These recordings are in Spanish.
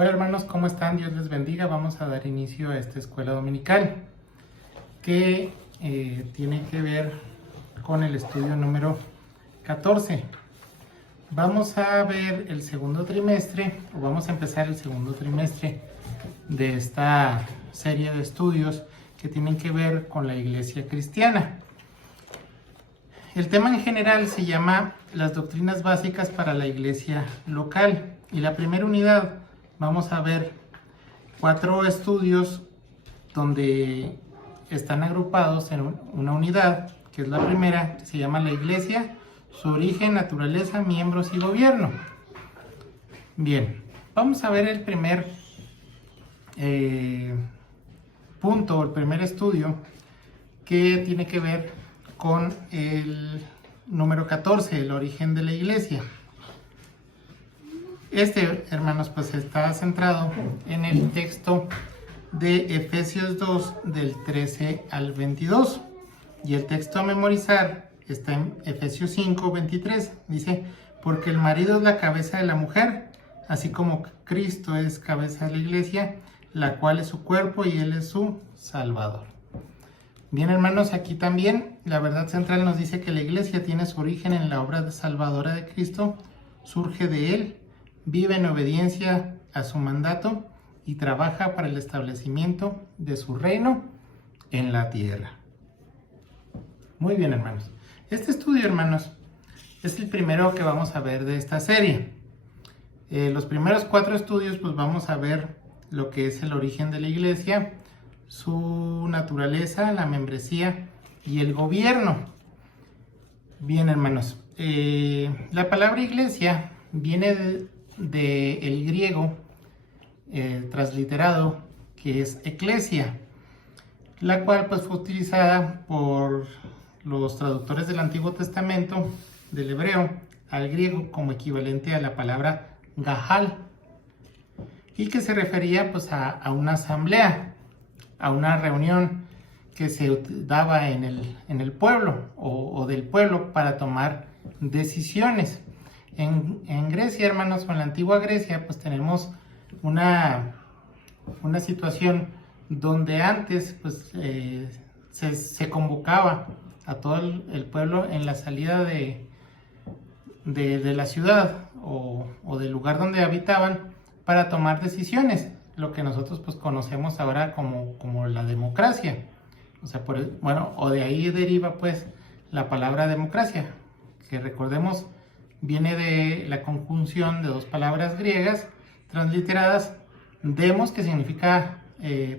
Hola hermanos, ¿cómo están? Dios les bendiga. Vamos a dar inicio a esta escuela dominical que tiene que ver con el estudio número 14. Vamos a ver el segundo trimestre, o vamos a empezar el segundo trimestre de esta serie de estudios que tienen que ver con la iglesia cristiana. El tema en general se llama las doctrinas básicas para la iglesia local, y la primera unidad vamos a ver 4 estudios donde están agrupados en una unidad, que es la primera, que se llama la iglesia, su origen, naturaleza, miembros y gobierno. Bien, vamos a ver el primer punto, el primer estudio, que tiene que ver con el número 14, el origen de la iglesia. Hermanos, pues está centrado en el texto de Efesios 2, del 13 al 22. Y el texto a memorizar está en Efesios 5, 23. Dice, porque el marido es la cabeza de la mujer, así como Cristo es cabeza de la iglesia, la cual es su cuerpo y Él es su Salvador. Bien, hermanos, aquí también la verdad central nos dice que la iglesia tiene su origen en la obra salvadora de Cristo, surge de Él, vive en obediencia a su mandato y trabaja para el establecimiento de su reino en la tierra. Muy bien, hermanos. Este estudio, hermanos, es el primero que vamos a ver de esta serie. Los primeros 4 estudios, pues vamos a ver lo que es el origen de la iglesia, su naturaleza, la membresía y el gobierno. Bien, hermanos, la palabra iglesia viene del griego transliterado, que es eclesia, la cual pues fue utilizada por los traductores del Antiguo Testamento del hebreo al griego como equivalente a la palabra gahal, y que se refería pues a una asamblea, a una reunión que se daba en el pueblo o del pueblo para tomar decisiones. En Grecia, hermanos, o en la antigua Grecia, pues tenemos una situación donde antes pues, se convocaba a todo el pueblo en la salida de la ciudad o del lugar donde habitaban para tomar decisiones, lo que nosotros pues conocemos ahora como la democracia. O sea, o de ahí deriva pues la palabra democracia, que recordemos viene de la conjunción de 2 palabras griegas transliteradas, demos, que significa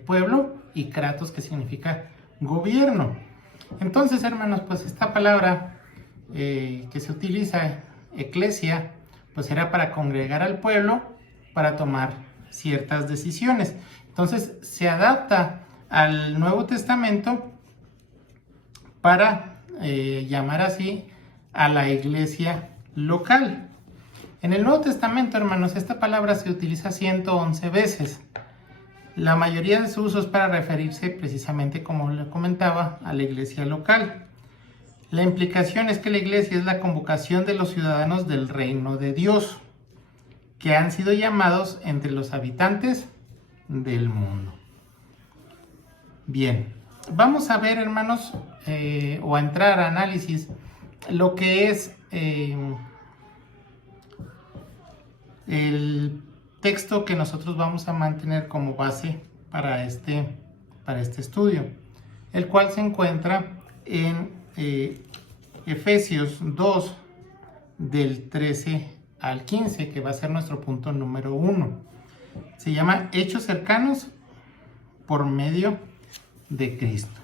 pueblo, y kratos, que significa gobierno. Entonces, hermanos, pues esta palabra que se utiliza, eclesia, pues era para congregar al pueblo para tomar ciertas decisiones. Entonces se adapta al Nuevo Testamento para llamar así a la iglesia local. En el Nuevo Testamento, hermanos, esta palabra se utiliza 111 veces. La mayoría de su uso es para referirse precisamente, como le comentaba, a la iglesia local. La implicación es que la iglesia es la convocación de los ciudadanos del reino de Dios, que han sido llamados entre los habitantes del mundo. Bien, vamos a ver, hermanos, o a entrar a análisis lo que es el texto que nosotros vamos a mantener como base para este estudio, el cual se encuentra en Efesios 2, del 13 al 15, que va a ser nuestro punto número 1. Se llama Hechos cercanos por medio de Cristo.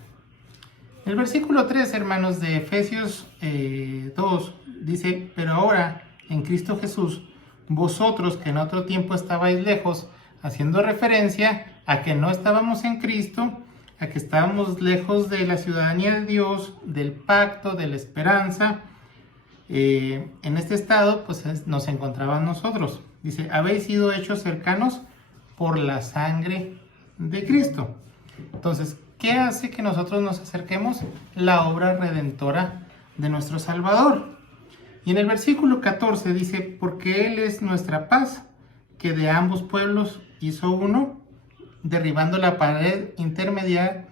El versículo 3, hermanos, de Efesios 2 dice, pero ahora en Cristo Jesús, vosotros que en otro tiempo estabais lejos, haciendo referencia a que no estábamos en Cristo, a que estábamos lejos de la ciudadanía de Dios, del pacto, de la esperanza. En este estado pues nos encontraban nosotros. Dice, habéis sido hechos cercanos por la sangre de Cristo. Entonces, ¿qué hace que nosotros nos acerquemos? La obra redentora de nuestro Salvador. Y en el versículo 14 dice, porque Él es nuestra paz, que de ambos pueblos hizo uno, derribando la pared intermedia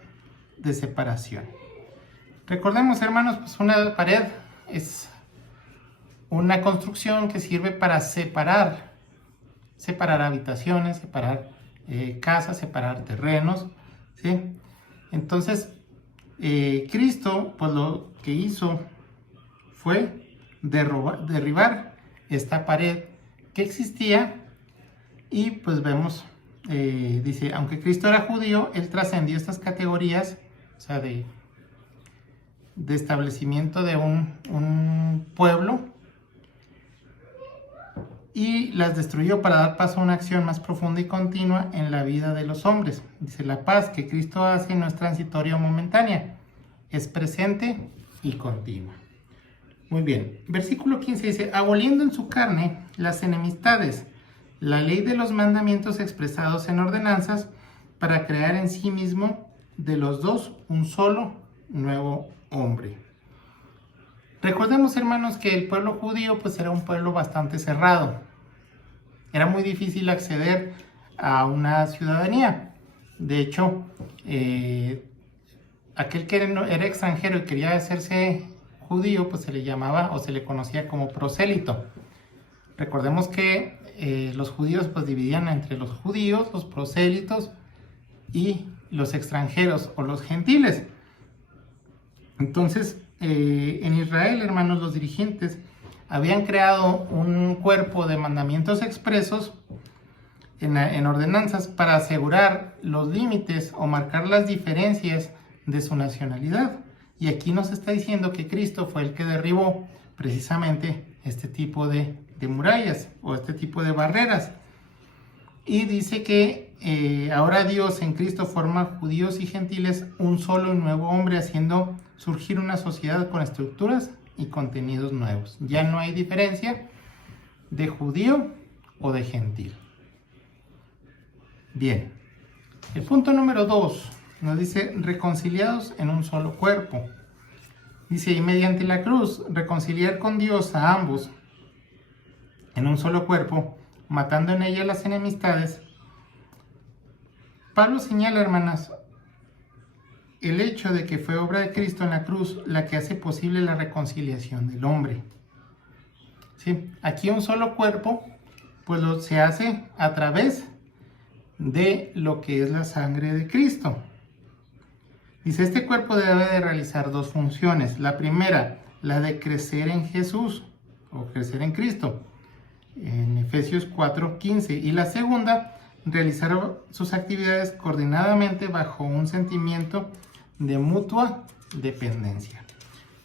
de separación. Recordemos, hermanos, pues una pared es una construcción que sirve para separar habitaciones, separar casas, separar terrenos, ¿sí? Entonces, Cristo, pues lo que hizo fue derribar esta pared que existía, y pues vemos, dice, aunque Cristo era judío, él trascendió estas categorías, o sea, de establecimiento de un pueblo, y las destruyó para dar paso a una acción más profunda y continua en la vida de los hombres. Dice, la paz que Cristo hace no es transitoria o momentánea, es presente y continua. Muy bien, versículo 15 dice, aboliendo en su carne las enemistades, la ley de los mandamientos expresados en ordenanzas, para crear en sí mismo de los dos un solo nuevo hombre. Recordemos, hermanos, que el pueblo judío pues era un pueblo bastante cerrado. Era muy difícil acceder a una ciudadanía. De hecho, aquel que era extranjero y quería hacerse judío, pues se le llamaba o se le conocía como prosélito. Recordemos que los judíos pues dividían entre los judíos, los prosélitos y los extranjeros o los gentiles. Entonces, en Israel, hermanos, los dirigentes habían creado un cuerpo de mandamientos expresos en ordenanzas para asegurar los límites o marcar las diferencias de su nacionalidad. Y aquí nos está diciendo que Cristo fue el que derribó precisamente este tipo de murallas o este tipo de barreras. Y dice que ahora Dios en Cristo forma judíos y gentiles un solo y nuevo hombre, haciendo surgir una sociedad con estructuras y contenidos nuevos. Ya no hay diferencia de judío o de gentil. Bien, el punto número 2 nos dice reconciliados en un solo cuerpo. Dice, y mediante la cruz reconciliar con Dios a ambos en un solo cuerpo, matando en ella las enemistades. Pablo señala, hermanas, el hecho de que fue obra de Cristo en la cruz la que hace posible la reconciliación del hombre. ¿Sí? Aquí un solo cuerpo, pues se hace a través de lo que es la sangre de Cristo. Dice, este cuerpo debe de realizar dos funciones. La primera, la de crecer en Jesús o crecer en Cristo, en Efesios 4:15. Y la segunda, realizar sus actividades coordinadamente bajo un sentimiento de mutua dependencia.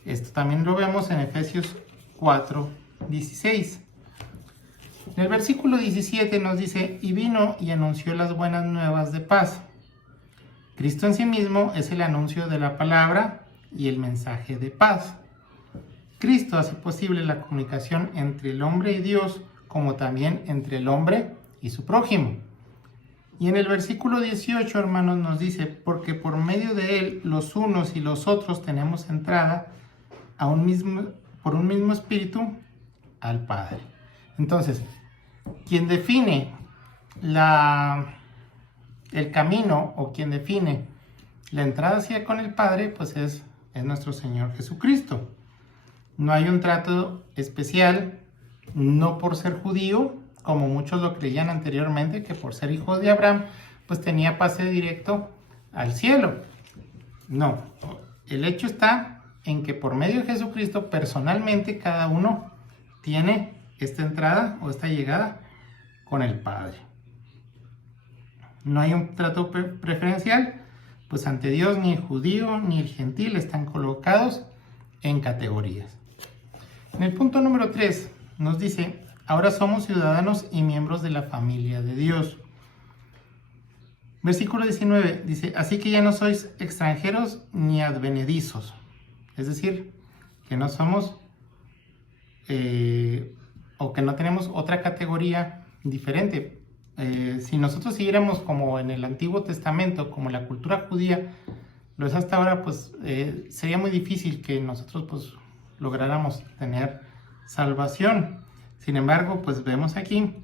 Esto también lo vemos en Efesios 4:16. En el versículo 17 nos dice, y vino y anunció las buenas nuevas de paz. Cristo en sí mismo es el anuncio de la palabra y el mensaje de paz. Cristo hace posible la comunicación entre el hombre y Dios, como también entre el hombre y su prójimo. Y en el versículo 18, hermanos, nos dice, porque por medio de él los unos y los otros tenemos entrada por un mismo espíritu al Padre. Entonces, quien define el camino o quien define la entrada hacia con el Padre, pues es nuestro Señor Jesucristo. No hay un trato especial, no por ser judío, como muchos lo creían anteriormente, que por ser hijo de Abraham, pues tenía pase directo al cielo. No, el hecho está en que por medio de Jesucristo, personalmente, cada uno tiene esta entrada o esta llegada con el Padre. No hay un trato preferencial, pues ante Dios ni el judío ni el gentil están colocados en categorías. En el punto número 3 nos dice, ahora somos ciudadanos y miembros de la familia de Dios. Versículo 19 dice, así que ya no sois extranjeros ni advenedizos. Es decir, que no somos o que no tenemos otra categoría diferente. Si nosotros siguiéramos como en el Antiguo Testamento, como la cultura judía lo es hasta ahora, pues sería muy difícil que nosotros pues lográramos tener salvación. Sin embargo, pues vemos aquí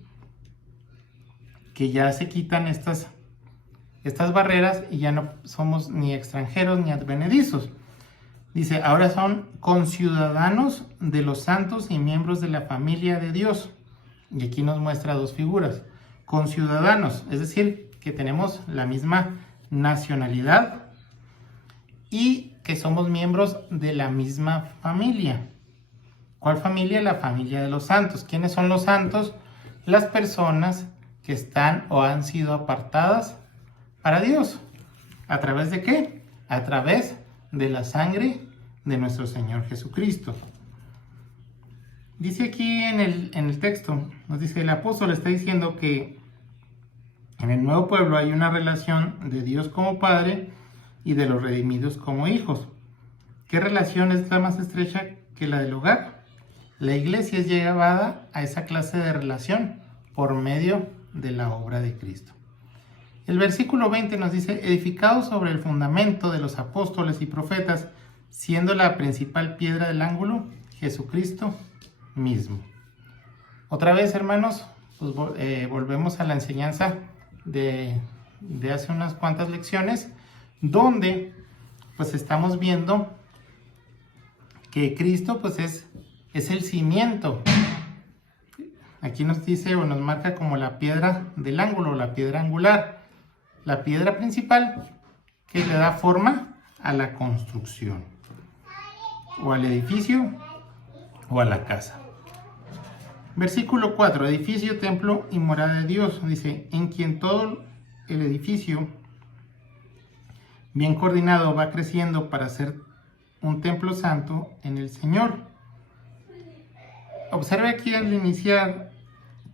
que ya se quitan estas barreras y ya no somos ni extranjeros ni advenedizos. Dice, ahora son conciudadanos de los santos y miembros de la familia de Dios. Y aquí nos muestra dos figuras. Conciudadanos, es decir, que tenemos la misma nacionalidad y que somos miembros de la misma familia. ¿Cuál familia? La familia de los santos. ¿Quiénes son los santos? Las personas que están o han sido apartadas para Dios. ¿A través de qué? A través de la sangre de nuestro Señor Jesucristo. Dice aquí en el texto, nos dice el apóstol, está diciendo que en el nuevo pueblo hay una relación de Dios como Padre y de los redimidos como hijos. ¿Qué relación es la más estrecha que la del hogar? La iglesia es llevada a esa clase de relación por medio de la obra de Cristo. El versículo 20 nos dice, edificados sobre el fundamento de los apóstoles y profetas, siendo la principal piedra del ángulo, Jesucristo mismo. Otra vez, hermanos, pues, volvemos a la enseñanza de hace unas cuantas lecciones, donde pues estamos viendo que Cristo pues es el cimiento. Aquí nos dice o nos marca como la piedra del ángulo, la piedra angular, la piedra principal que le da forma a la construcción, o al edificio, o a la casa. Versículo 4, edificio, templo y morada de Dios. Dice, en quien todo el edificio, bien coordinado, va creciendo para ser un templo santo en el Señor. Observe aquí al iniciar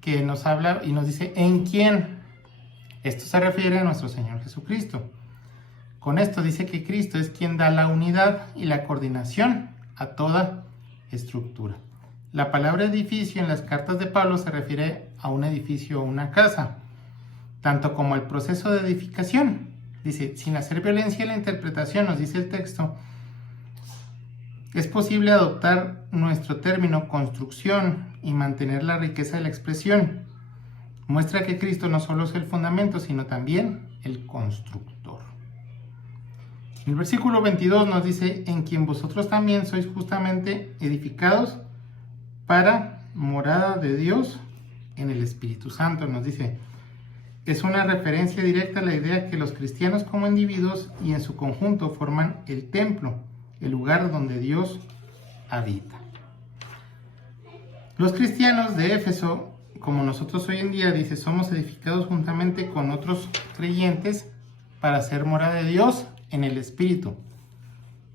que nos habla y nos dice, ¿en quién? Esto se refiere a nuestro Señor Jesucristo. Con esto dice que Cristo es quien da la unidad y la coordinación a toda estructura. La palabra edificio en las cartas de Pablo se refiere a un edificio o una casa, tanto como al proceso de edificación. Dice, sin hacer violencia en la interpretación, nos dice el texto, es posible adoptar nuestro término construcción y mantener la riqueza de la expresión. Muestra que Cristo no solo es el fundamento, sino también el constructor. El versículo 22 nos dice, en quien vosotros también sois justamente edificados para morada de Dios en el Espíritu Santo. Nos dice, es una referencia directa a la idea que los cristianos como individuos y en su conjunto forman el templo, el lugar donde Dios habita. Los cristianos de Éfeso, como nosotros hoy en día, dice, somos edificados juntamente con otros creyentes para ser morada de Dios en el Espíritu.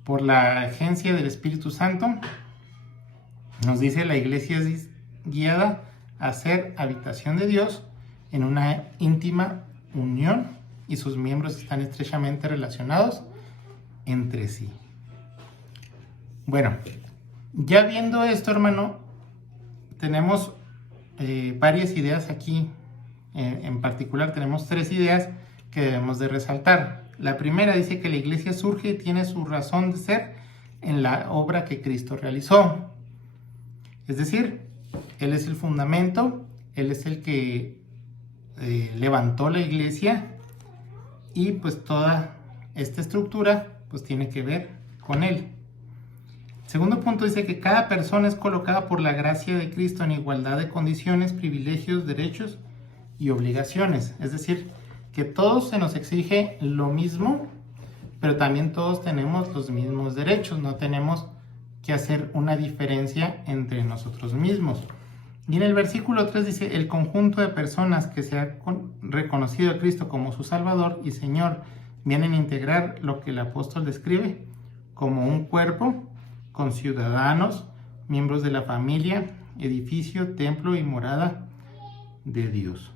Por la agencia del Espíritu Santo, nos dice, la iglesia es guiada a ser habitación de Dios en una íntima unión y sus miembros están estrechamente relacionados entre sí. Bueno, ya viendo esto, hermano, tenemos varias ideas aquí. En particular tenemos 3 ideas que debemos de resaltar. La primera dice que la iglesia surge y tiene su razón de ser en la obra que Cristo realizó. Es decir, Él es el fundamento, Él es el que levantó la iglesia y pues toda esta estructura pues tiene que ver con Él. Segundo punto dice que cada persona es colocada por la gracia de Cristo en igualdad de condiciones, privilegios, derechos y obligaciones. Es decir, que todos se nos exige lo mismo, pero también todos tenemos los mismos derechos. No tenemos que hacer una diferencia entre nosotros mismos. Y en el versículo 3 dice, el conjunto de personas que se ha reconocido a Cristo como su Salvador y Señor vienen a integrar lo que el apóstol describe como un cuerpo con ciudadanos, miembros de la familia, edificio, templo y morada de Dios.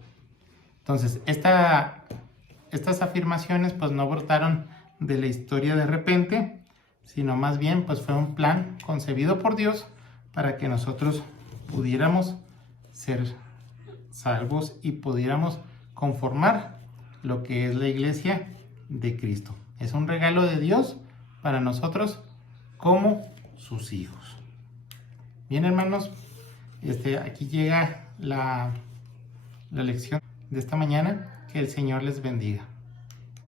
Entonces, estas afirmaciones pues no brotaron de la historia de repente, sino más bien pues fue un plan concebido por Dios para que nosotros pudiéramos ser salvos y pudiéramos conformar lo que es la iglesia de Cristo. Es un regalo de Dios para nosotros como sus hijos. Bien, hermanos, aquí llega la lección de esta mañana. Que el Señor les bendiga.